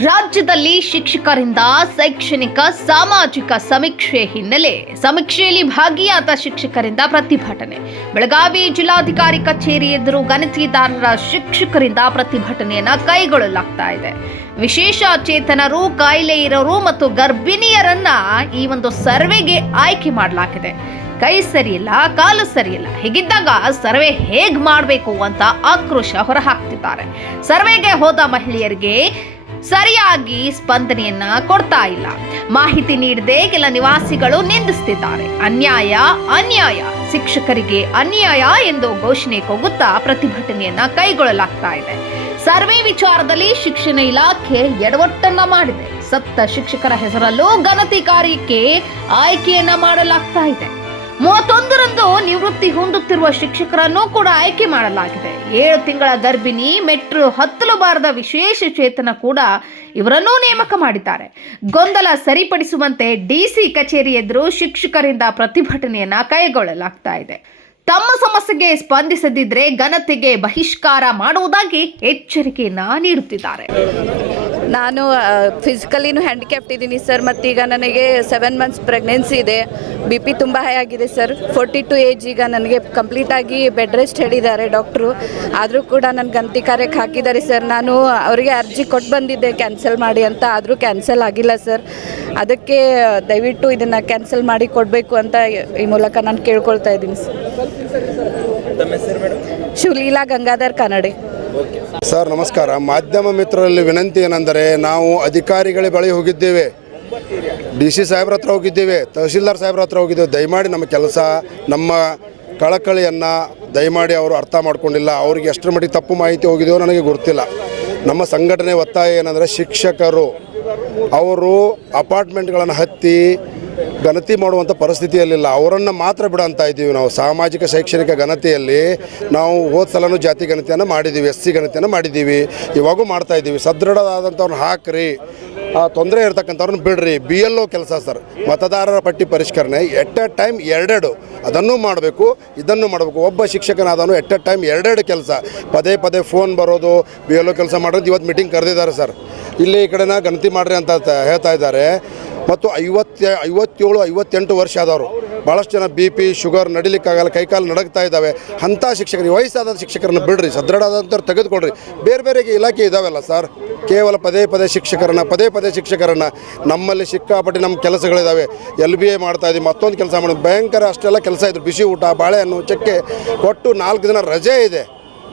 ರಾಜ್ಯದಲ್ಲಿ ಶಿಕ್ಷಕರಿಂದ ಶೈಕ್ಷಣಿಕ ಸಾಮಾಜಿಕ ಸಮೀಕ್ಷೆ ಹಿನ್ನೆಲೆ ಸಮೀಕ್ಷೆಯಲ್ಲಿ ಭಾಗಿಯಾದ ಶಿಕ್ಷಕರಿಂದ ಪ್ರತಿಭಟನೆ. ಬೆಳಗಾವಿ ಜಿಲ್ಲಾಧಿಕಾರಿ ಕಚೇರಿ ಎದುರು ಗಣತಿದಾರರ ಶಿಕ್ಷಕರಿಂದ ಪ್ರತಿಭಟನೆಯನ್ನ ಕೈಗೊಳ್ಳಲಾಗ್ತಾ ಇದೆ. ವಿಶೇಷ ಚೇತನರು, ಕಾಯಿಲೆ ಇರೋರು ಮತ್ತು ಗರ್ಭಿಣಿಯರನ್ನ ಈ ಒಂದು ಸರ್ವೆಗೆ ಆಯ್ಕೆ ಮಾಡಲಾಗಿದೆ. ಕೈ ಸರಿಯಿಲ್ಲ, ಕಾಲು ಸರಿಯಿಲ್ಲ, ಹೀಗಿದ್ದಾಗ ಸರ್ವೆ ಹೇಗ್ ಮಾಡಬೇಕು ಅಂತ ಆಕ್ರೋಶ ಹೊರಹಾಕ್ತಿದ್ದಾರೆ. ಸರ್ವೆಗೆ ಹೋದ ಮಹಿಳೆಯರಿಗೆ ಸರಿಯಾಗಿ ಸ್ಪಂದನೆಯನ್ನ ಕೊಡ್ತಾ ಇಲ್ಲ. ಮಾಹಿತಿ ನೀಡದೆ ಕೆಲ ನಿವಾಸಿಗಳು ನಿಂದಿಸುತ್ತಿದ್ದಾರೆ. ಅನ್ಯಾಯ, ಶಿಕ್ಷಕರಿಗೆ ಅನ್ಯಾಯ ಎಂದು ಘೋಷಣೆ ಕೂಗುತ್ತಾ ಪ್ರತಿಭಟನೆಯನ್ನ ಕೈಗೊಳ್ಳಲಾಗ್ತಾ ಇದೆ. ಸರ್ವೆ ವಿಚಾರದಲ್ಲಿ ಶಿಕ್ಷಣ ಇಲಾಖೆ ಎಡವಟ್ಟನ್ನ ಮಾಡಿದೆ. ಸತ್ತ ಶಿಕ್ಷಕರ ಹೆಸರಲ್ಲೂ ಗಣತಿ ಕಾರ್ಯಕ್ಕೆ ಆಯ್ಕೆಯನ್ನ ಮಾಡಲಾಗ್ತಾ ಇದೆ. 31ರಂದು ನಿವೃತ್ತಿ ಹೊಂದುತ್ತಿರುವ ಶಿಕ್ಷಕರನ್ನು ಕೂಡ ಆಯ್ಕೆ ಮಾಡಲಾಗಿದೆ. 7 ತಿಂಗಳ ಗರ್ಭಿಣಿ, ಮೆಟ್ರೋ ಹತ್ತಲಬಾರದ ವಿಶೇಷ ಚೇತನ ಕೂಡ ಇವರನ್ನೂ ನೇಮಕ ಮಾಡಿದ್ದಾರೆ. ಗೊಂದಲ ಸರಿಪಡಿಸುವಂತೆ ಡಿಸಿ ಕಚೇರಿ ಎದುರು ಶಿಕ್ಷಕರಿಂದ ಪ್ರತಿಭಟನೆಯನ್ನ ಕೈಗೊಳ್ಳಲಾಗ್ತಾ ಇದೆ. ತಮ್ಮ ಸಮಸ್ಯೆಗೆ ಸ್ಪಂದಿಸದಿದ್ರೆ ಗಣತಿಗೆ ಬಹಿಷ್ಕಾರ ಮಾಡುವುದಾಗಿ ಎಚ್ಚರಿಕೆಯನ್ನ ನೀಡುತ್ತಿದ್ದಾರೆ. ನಾನು ಫಿಸಿಕಲಿನೂ ಹ್ಯಾಂಡಿಕ್ಯಾಪ್ಟ್ ಇದ್ದೀನಿ ಸರ್. ಮತ್ತೀಗ ನನಗೆ 7 ಮಂತ್ಸ್ ಪ್ರೆಗ್ನೆನ್ಸಿ ಇದೆ. BP ತುಂಬ ಹೈ ಆಗಿದೆ ಸರ್. 42 ಏಜ್. ಈಗ ನನಗೆ ಕಂಪ್ಲೀಟಾಗಿ ಬೆಡ್ ರೆಸ್ಟ್ ಹೇಳಿದ್ದಾರೆ ಡಾಕ್ಟ್ರು. ಆದರೂ ಕೂಡ ನನ್ನ ಗಣತಿ ಕಾರ್ಯಕ್ಕೆ ಹಾಕಿದ್ದಾರೆ ಸರ್. ನಾನು ಅವರಿಗೆ ಅರ್ಜಿ ಕೊಟ್ಟು ಬಂದಿದ್ದೆ ಕ್ಯಾನ್ಸಲ್ ಮಾಡಿ ಅಂತ, ಆದರೂ ಕ್ಯಾನ್ಸಲ್ ಆಗಿಲ್ಲ ಸರ್. ಅದಕ್ಕೆ ದಯವಿಟ್ಟು ಇದನ್ನು ಕ್ಯಾನ್ಸಲ್ ಮಾಡಿ ಕೊಡಬೇಕು ಅಂತ ಈ ಮೂಲಕ ನಾನು ಕೇಳ್ಕೊಳ್ತಾ ಇದ್ದೀನಿ ಸರ್. ಶಿವಲೀಲಾ ಗಂಗಾಧರ್ ಕನ್ನಡಿ. ಸರ್ ನಮಸ್ಕಾರ. ಮಾಧ್ಯಮ ಮಿತ್ರರಲ್ಲಿ ವಿನಂತಿ ಏನೆಂದರೆ, ನಾವು ಅಧಿಕಾರಿಗಳ ಬಳಿ ಹೋಗಿದ್ದೇವೆ, DC ಸಾಹೇಬ್ರ ಹತ್ರ ಹೋಗಿದ್ದೇವೆ, ತಹಶೀಲ್ದಾರ್ ಸಾಹೇಬ್ರ ಹತ್ರ ಹೋಗಿದ್ದೇವೆ. ದಯಮಾಡಿ ನಮ್ಮ ಕೆಲಸ, ನಮ್ಮ ಕಳಕಳಿಯನ್ನು ದಯಮಾಡಿ ಅವರು ಅರ್ಥ ಮಾಡ್ಕೊಂಡಿಲ್ಲ. ಅವರಿಗೆ ಎಷ್ಟರ ಮಟ್ಟಿಗೆ ತಪ್ಪು ಮಾಹಿತಿ ಹೋಗಿದೆಯೋ ನನಗೆ ಗೊತ್ತಿಲ್ಲ. ನಮ್ಮ ಸಂಘಟನೆ ಒತ್ತಾಯ ಏನಂದರೆ, ಶಿಕ್ಷಕರು ಅವರು ಅಪಾರ್ಟ್ಮೆಂಟ್ಗಳನ್ನು ಹತ್ತಿ ಗಣತಿ ಮಾಡುವಂಥ ಪರಿಸ್ಥಿತಿಯಲ್ಲಿಲ್ಲ. ಅವರನ್ನು ಮಾತ್ರ ಬಿಡಂತ ಇದ್ದೀವಿ. ನಾವು ಸಾಮಾಜಿಕ ಶೈಕ್ಷಣಿಕ ಗಣತಿಯಲ್ಲಿ ನಾವು ಹೋದ ಸಲನೂ ಜಾತಿ ಗಣತಿಯನ್ನು ಮಾಡಿದ್ದೀವಿ, SC ಗಣತಿಯನ್ನು ಮಾಡಿದ್ದೀವಿ, ಇವಾಗೂ ಮಾಡ್ತಾಯಿದ್ದೀವಿ. ಸದೃಢವಾದಂಥವ್ರನ್ನ ಹಾಕ್ರಿ, ತೊಂದರೆ ಇರ್ತಕ್ಕಂಥವ್ರನ್ನ ಬಿಡ್ರಿ. BLO ಕೆಲಸ ಸರ್, ಮತದಾರರ ಪಟ್ಟಿ ಪರಿಷ್ಕರಣೆ ಎಟ್ ಎ ಟೈಮ್ 2 ಅದನ್ನು ಮಾಡಬೇಕು, ಇದನ್ನು ಮಾಡಬೇಕು. ಒಬ್ಬ ಶಿಕ್ಷಕನಾದವನು ಎಟ್ ಎ ಟೈಮ್ 2 ಕೆಲಸ. ಪದೇ ಫೋನ್ ಬರೋದು, BLO ಕೆಲಸ ಮಾಡೋದು. ಇವತ್ತು ಮೀಟಿಂಗ್ ಕರೆದಿದ್ದಾರೆ ಸರ್. ಇಲ್ಲಿ ಈ ಕಡೆನ ಗಣತಿ ಮಾಡಿರಿ ಅಂತ ಹೇಳ್ತಾ ಇದ್ದಾರೆ. ಮತ್ತು 57-58 ವರ್ಷ ಆದವರು, ಭಾಳಷ್ಟು ಜನ BP, ಶುಗರ್, ನಡಿಲಿಕ್ಕಾಗಲ್ಲ, ಕೈಕಾಲು ನಡಗ್ತಾ ಇದ್ದಾವೆ. ಅಂಥ ಶಿಕ್ಷಕರಿಗೆ, ವಯಸ್ಸಾದ ಶಿಕ್ಷಕರನ್ನ ಬಿಡ್ರಿ, ಸದೃಢವಾದಂಥವ್ರು ತೆಗೆದುಕೊಳ್ರಿ. ಬೇರೆ ಇಲಾಖೆ ಇದ್ದಾವೆಲ್ಲ ಸರ್. ಕೇವಲ ಪದೇ ಶಿಕ್ಷಕರನ್ನು ನಮ್ಮಲ್ಲಿ ಸಿಕ್ಕಾಪಟ್ಟೆ ನಮ್ಮ ಕೆಲಸಗಳಿದ್ದಾವೆ. LBA ಮಾಡ್ತಾಯಿದ್ದೀವಿ, ಮತ್ತೊಂದು ಕೆಲಸ ಮಾಡೋದು, ಭಯಂಕರ ಅಷ್ಟೆಲ್ಲ ಕೆಲಸ ಇದ್ರು. ಬಿಸಿ ಊಟ, ಬಾಳೆಹಣ್ಣು, ಚಕ್ಕೆ ಕೊಟ್ಟು 4 ದಿನ ರಜೆ ಇದೆ.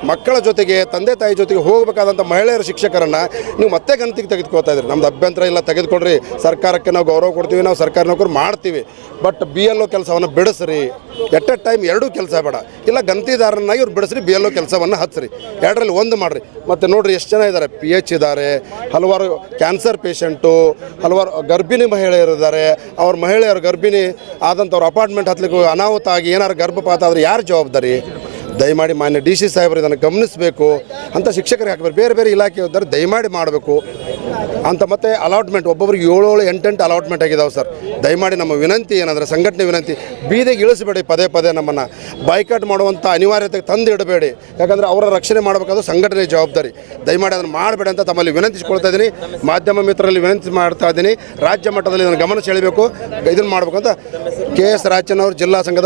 ಮಕ್ಕಳ ಜೊತೆಗೆ, ತಂದೆ ತಾಯಿ ಜೊತೆಗೆ ಹೋಗಬೇಕಾದಂಥ ಮಹಿಳೆಯರ ಶಿಕ್ಷಕರನ್ನು ನೀವು ಮತ್ತೆ ಗಣತಿಗೆ ತೆಗೆದುಕೊಳ್ತಾ ಇದ್ರಿ. ನಮ್ದು ಅಭ್ಯಂತರ ಇಲ್ಲ, ತೆಗೆದುಕೊಡ್ರಿ. ಸರ್ಕಾರಕ್ಕೆ ನಾವು ಗೌರವ ಕೊಡ್ತೀವಿ, ನಾವು ಸರ್ಕಾರಿ ನೌಕರು ಮಾಡ್ತೀವಿ. ಬಟ್ BLO ಕೆಲಸವನ್ನು ಬಿಡಿಸ್ರಿ. ಎಟ್ ಎ ಟೈಮ್ 2 ಕೆಲಸ ಬೇಡ. ಇಲ್ಲ ಗಣತಿದಾರನಾಗಿ ಇವ್ರು ಬಿಡಿಸ್ರಿ, BLO ಕೆಲಸವನ್ನು ಹಚ್ಚಿರಿ. 2ರಲ್ಲಿ 1 ಮಾಡಿರಿ. ಮತ್ತು ನೋಡಿರಿ ಎಷ್ಟು ಜನ ಇದ್ದಾರೆ, PH ಇದ್ದಾರೆ, ಹಲವಾರು ಕ್ಯಾನ್ಸರ್ ಪೇಷಂಟು, ಹಲವಾರು ಗರ್ಭಿಣಿ ಮಹಿಳೆಯರಿದ್ದಾರೆ. ಅವ್ರ ಮಹಿಳೆಯರು ಗರ್ಭಿಣಿ ಆದಂಥವ್ರು ಅಪಾರ್ಟ್ಮೆಂಟ್ ಹತ್ತಲಿಕ್ಕೆ ಅನಾಹುತ ಆಗಿ ಏನಾರು ಗರ್ಭಪಾತ ಆದರೆ ಯಾರು ಜವಾಬ್ದಾರಿ? ದಯಮಾಡಿ ಮಾನ್ಯ DC ಸಾಹೇಬರು ಇದನ್ನು ಗಮನಿಸಬೇಕು ಅಂತ ಶಿಕ್ಷಕರಿಗೆ ಹಾಕಬೇಕು. ಬೇರೆ ಇಲಾಖೆ ಇದ್ದಾರೆ, ದಯಮಾಡಿ ಮಾಡಬೇಕು ಅಂತ. ಮತ್ತು ಅಲಾಟ್ಮೆಂಟ್ ಒಬ್ಬೊಬ್ರಿಗೆ 7 8 ಅಲಾಟ್ಮೆಂಟ್ ಆಗಿದ್ದಾವೆ ಸರ್. ದಯಮಾಡಿ ನಮ್ಮ ವಿನಂತಿ ಏನಂದರೆ, ಸಂಘಟನೆ ವಿನಂತಿ, ಬೀದಿಗೆ ಇಳಿಸಬೇಡಿ. ಪದೇ ನಮ್ಮನ್ನು ಬಾಯ್ಕಾಟ್ ಮಾಡುವಂಥ ಅನಿವಾರ್ಯತೆಗೆ ತಂದು ಇಡಬೇಡಿ. ಯಾಕಂದರೆ ಅವರ ರಕ್ಷಣೆ ಮಾಡಬೇಕಾದ್ರೆ ಸಂಘಟನೆ ಜವಾಬ್ದಾರಿ. ದಯಮಾಡಿ ಅದನ್ನು ಮಾಡಬೇಡಿ ಅಂತ ತಮ್ಮಲ್ಲಿ ವಿನಂತಿಸ್ಕೊಳ್ತಾ ಇದ್ದೀನಿ. ಮಾಧ್ಯಮ ಮಿತ್ರರಲ್ಲಿ ವಿನಂತಿ ಮಾಡ್ತಾ ಇದ್ದೀನಿ. ರಾಜ್ಯ ಮಟ್ಟದಲ್ಲಿ ಇದನ್ನು ಗಮನ ಸೆಳೆಯಬೇಕು, ಇದನ್ನು ಮಾಡಬೇಕು ಅಂತ KS ರಾಜನ್ ಅವರು ಜಿಲ್ಲಾ ಸಂಘದ